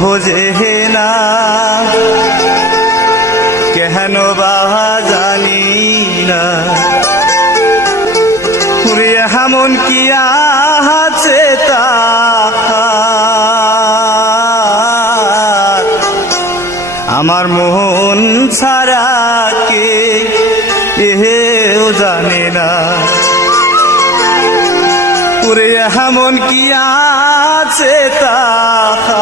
বোঝে না। কেন বা জানি না। এমন কি আছে তাহার আমার মন ছাড়া কে এও জানে না। ওরে, এমন কি আছে তাহার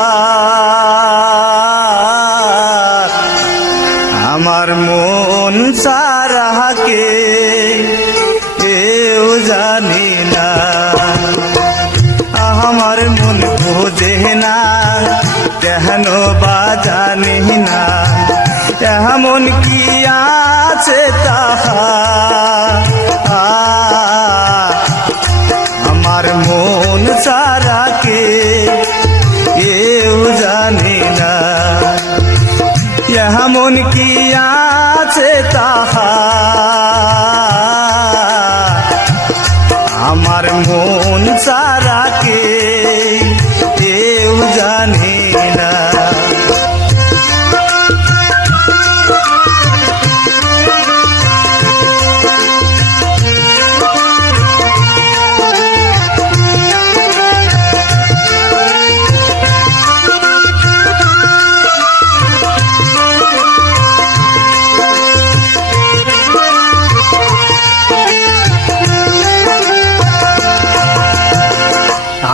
আমার মন সারাকে কেউ জানি না। আমার মন বোঝে না, কেন বা জানি না। এমন কি আছে তাহা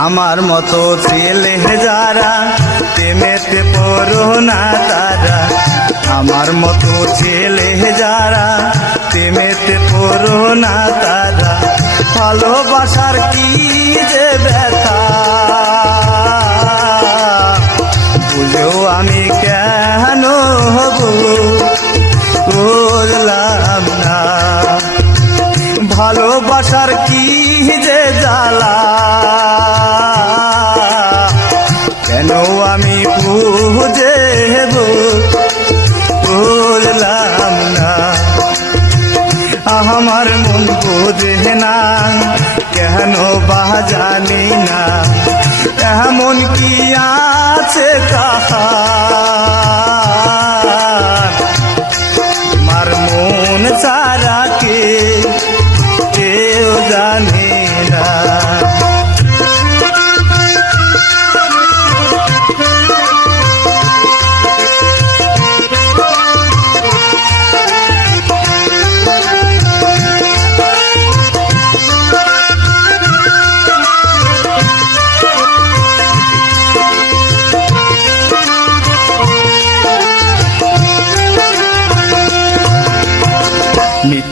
আমার মতো ছেলে যারা, প্রেমেতে পড়ো না তারা। আমার মতো ছেলে যারা, প্রেমেতে পড়ো না তারা। ভালোবাসার কি যে ব্যথা? আমি বললাম না আমার মন বোঝে না কেন বা জানি না এমন কি আছে কাহা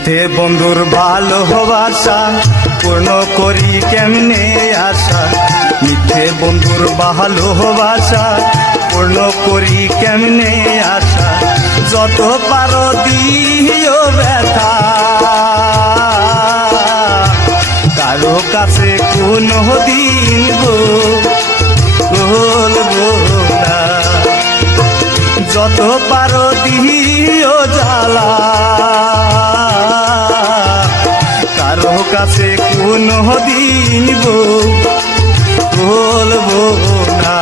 মিথ্যে বন্ধুর ভালোবাসা পূর্ণ করি কেমনে আশা? মিথ্যে বন্ধুর ভালোবাসা পূর্ণ করি কেমনে আশা? যত পারো দিও ব্যথা। কারও কাছে কোনো দিন না। যত পারো দিও জ্বালা। কাছে কোন দিন বলব না।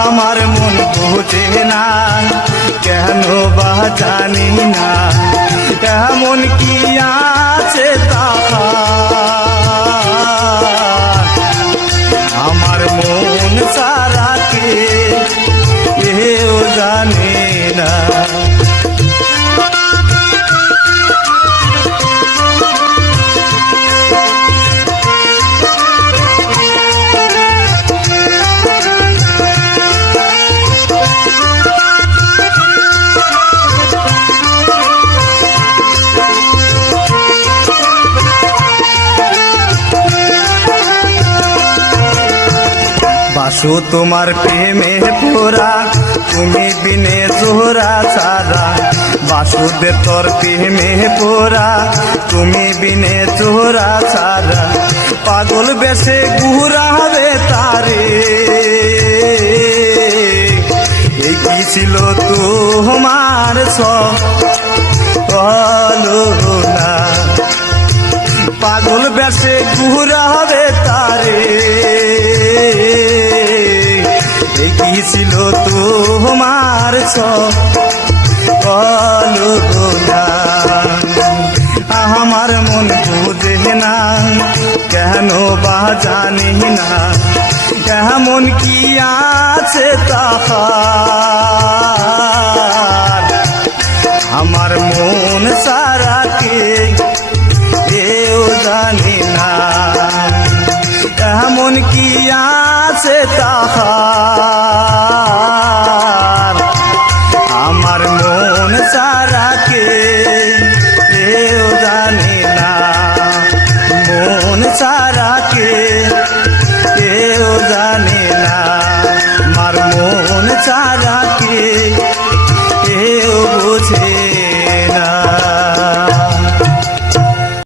আমার মন বোঝে না, কেন বা জানি না, এমন কি আছে তা আমার মন সারাকে কেউ জানে না। বাসু তোমার প্রেমে পোরা তুমি বিনে জোহরা সারা বাসুদে তোর প্রেমে পোরা তুমি বিনে জোহরা সারা পাগল বেশে ঘুরাবে তারে। এই কি ছিল তোমার সব না। পাগল বেশে ঘুরাবে ছিল তোমার কলগুনা আমার মন বুঝে না, কেন বা জানি না। কেমন কি আছে তাহার? আমার মন সারাকে কেউ জানি না। এমন কি আছে তাহার?